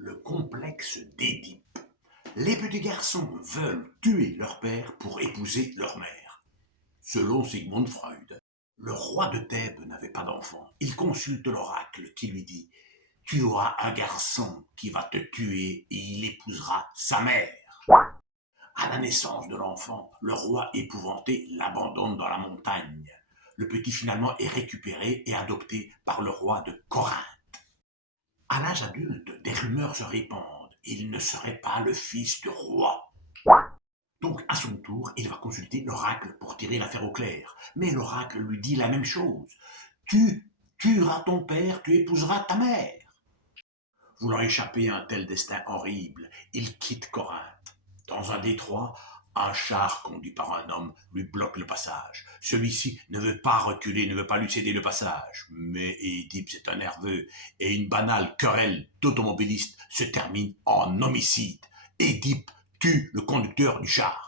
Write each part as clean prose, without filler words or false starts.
Le complexe d'Édipe. Les petits garçons veulent tuer leur père pour épouser leur mère. Selon Sigmund Freud, le roi de Thèbes n'avait pas d'enfant. Il consulte l'oracle qui lui dit « Tu auras un garçon qui va te tuer et il épousera sa mère. » À la naissance de l'enfant, le roi épouvanté l'abandonne dans la montagne. Le petit finalement est récupéré et adopté par le roi de Corinthe. À l'âge adulte, des rumeurs se répandent. Il ne serait pas le fils du roi. Donc, à son tour, il va consulter l'oracle pour tirer l'affaire au clair. Mais l'oracle lui dit la même chose. Tu tueras ton père, tu épouseras ta mère. Voulant échapper à un tel destin horrible, il quitte Corinthe. Dans un détroit, un char conduit par un homme lui bloque le passage. Celui-ci ne veut pas reculer, ne veut pas lui céder le passage. Mais Édipe, c'est un nerveux, et une banale querelle d'automobilistes se termine en homicide. Édipe tue le conducteur du char.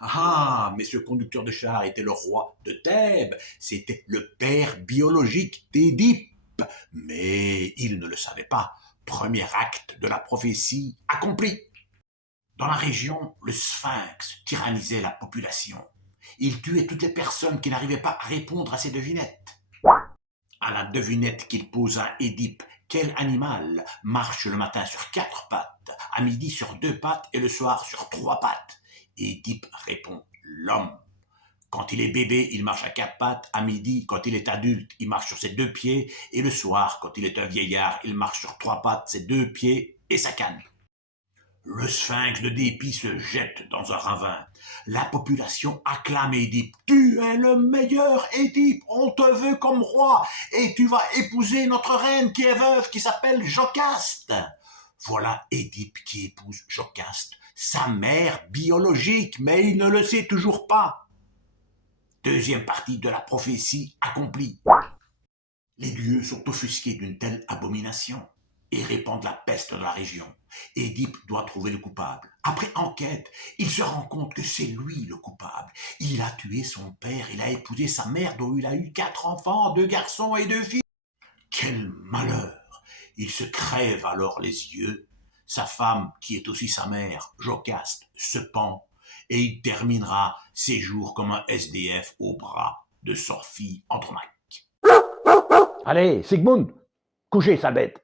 Ah, mais ce conducteur de char était le roi de Thèbes, c'était le père biologique d'Édipe. Mais il ne le savait pas. Premier acte de la prophétie accompli. Dans la région, le Sphinx tyrannisait la population. Il tuait toutes les personnes qui n'arrivaient pas à répondre à ses devinettes. À la devinette qu'il posa à Édipe, quel animal marche le matin sur 4 pattes, à midi sur 2 pattes et le soir sur 3 pattes? Édipe répond, l'homme. Quand il est bébé, il marche à 4 pattes, à midi, quand il est adulte, il marche sur ses 2 pieds, et le soir, quand il est un vieillard, il marche sur 3 pattes, ses 2 pieds et sa canne. Le sphinx de dépit se jette dans un ravin. La population acclame Édipe. Tu es le meilleur, Édipe, on te veut comme roi, et tu vas épouser notre reine qui est veuve, qui s'appelle Jocaste. Voilà Édipe qui épouse Jocaste, sa mère biologique, mais il ne le sait toujours pas. Deuxième partie de la prophétie accomplie. Les dieux sont offusqués d'une telle abomination et répandent la peste dans la région. Édipe doit trouver le coupable. Après enquête, il se rend compte que c'est lui le coupable. Il a tué son père, il a épousé sa mère dont il a eu 4 enfants, 2 garçons et 2 filles. Quel malheur! Il se crève alors les yeux. Sa femme, qui est aussi sa mère, Jocaste, se pend et il terminera ses jours comme un SDF au bras de Sorphie Andromaque. Allez, Sigmund, couchez sa bête.